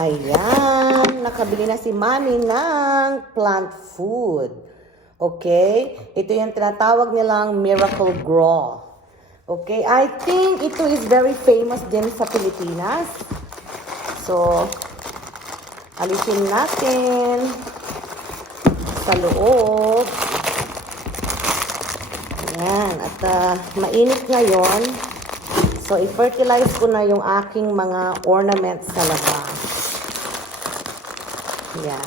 Ayan, nakabili na si Mami ng plant food. Okay? Ito yung tinatawag nilang Miracle Grow. Okay? I think ito is very famous din sa Pilipinas. So, alisin natin sa loob. Ayan. At mainit ngayon. So, i-fertilize ko na yung aking mga ornaments sa labas. Ayan.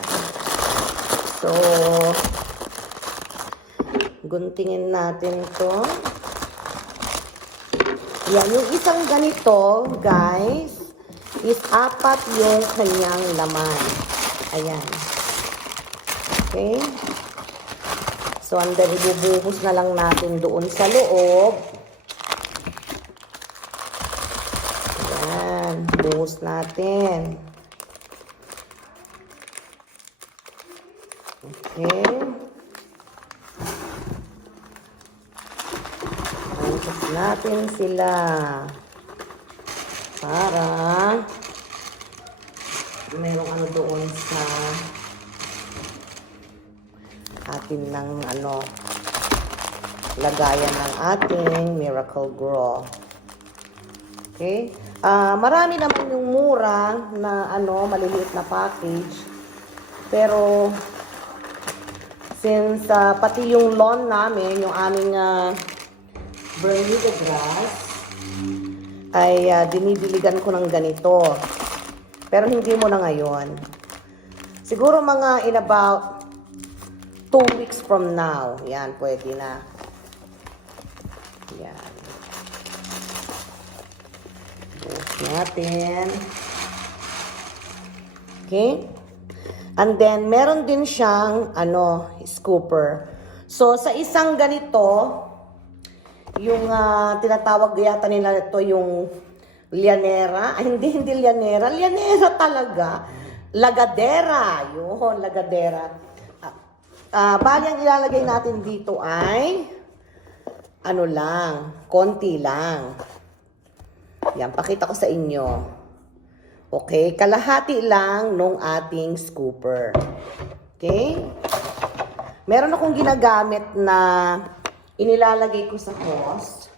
So, guntingin natin to. Yan. Yung isang ganito, guys, is 4 yung kanyang laman. Ayan. Okay. So, and then, ibubuhos na lang natin doon sa loob. Ayan. Buhos natin. Okay. Buhos natin sila. Para mayroong ano doon sa atin ng lagayan ng ating Miracle Grow. Okay? Marami naman yung mura na maliliit na package. Pero since pati yung lawn namin, yung aming Bermuda grass, ay dinibiligan ko ng ganito. Pero hindi mo na ngayon. Siguro mga in about 2 weeks from now. Yan, pwede na. Yan. Buhos natin. Okay? And then, meron din siyang, scooper. So, sa isang ganito, yung tinatawag yata nila ito yung lianera. Ay, hindi lianera. Lianera talaga. Lagadera. Yun, lagadera. Bali ang ilalagay natin dito ay konti lang. Yan, pakita ko sa inyo. Okay, kalahati lang nung ating scooper. Okay? Meron akong ginagamit na inilalagay ko sa hose.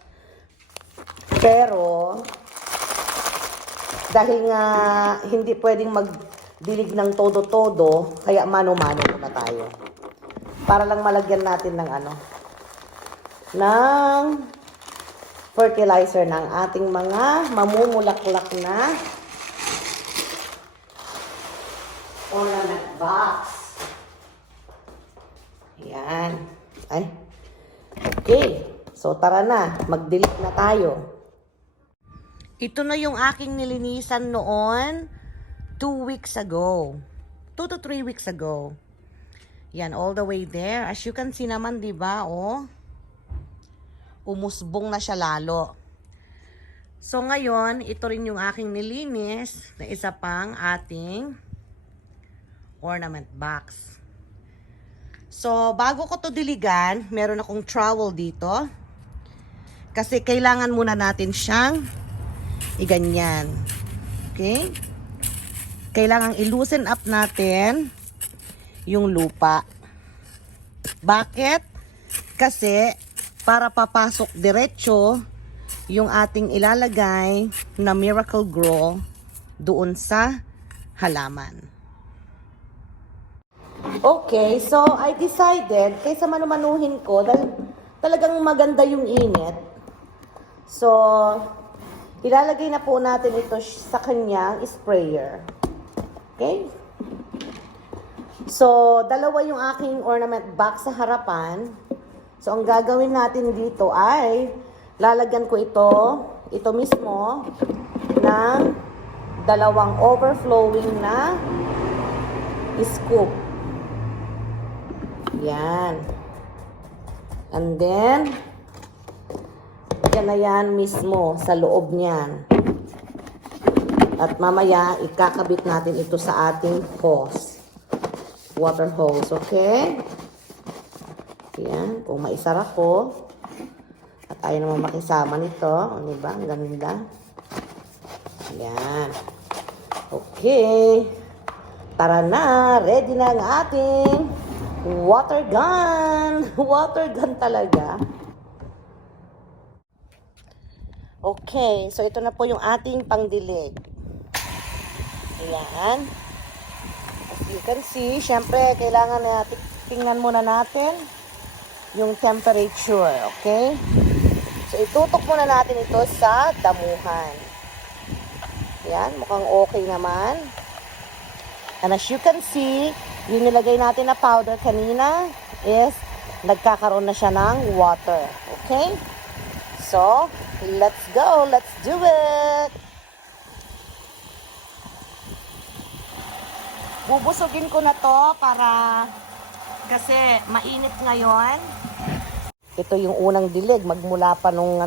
Pero dahil nga hindi pwedeng magdilig ng todo-todo, kaya mano-mano na tayo. Para lang malagyan natin ng ng fertilizer ng ating mga mamumulaklak na ornament box. Ayan. Ay. Okay. So, tara na. Mag-delete na tayo. Ito na yung aking nilinisan noon 2 weeks ago. 2 to 3 weeks ago. Yan, all the way there. As you can see naman, di ba, umusbong na siya lalo. So, ngayon, ito rin yung aking nilinis na isa pang ating ornament box. So, bago ko to diligan, meron akong trowel dito. Kasi kailangan muna natin siyang iganyan. Okay? Kailangan i-loosen up natin yung lupa. Bakit? Kasi para papasok diretso yung ating ilalagay na Miracle Grow doon sa halaman. Okay, so I decided, kaysa manumanuhin ko, dahil talagang maganda yung init. So, ilalagay na po natin ito sa kanyang sprayer. Okay? So, dalawa yung aking ornament box sa harapan. So, ang gagawin natin dito ay lalagyan ko ito mismo ng dalawang overflowing na scoop. Yan. And then, yan na yan mismo sa loob niyan. At mamaya, ikakabit natin ito sa ating hose. Water hose, okay? Yan, kung maisara ko. At ayaw naman makisama nito. O, diba? Ang ganda. Yan. Okay. Tara na, ready na ang ating water gun. Water gun talaga. Okay, so ito na po yung ating pangdilig. Ayan. As you can see, syempre, kailangan na tingnan muna natin yung temperature, okay? So, itutok muna natin ito sa damuhan. Ayan, mukhang okay naman. And as you can see, yung nilagay natin na powder kanina is nagkakaroon na siya ng water. Okay? So, let's go. Let's do it. Bubusugin ko na to para kasi mainit ngayon. Ito yung unang dilig magmula pa nung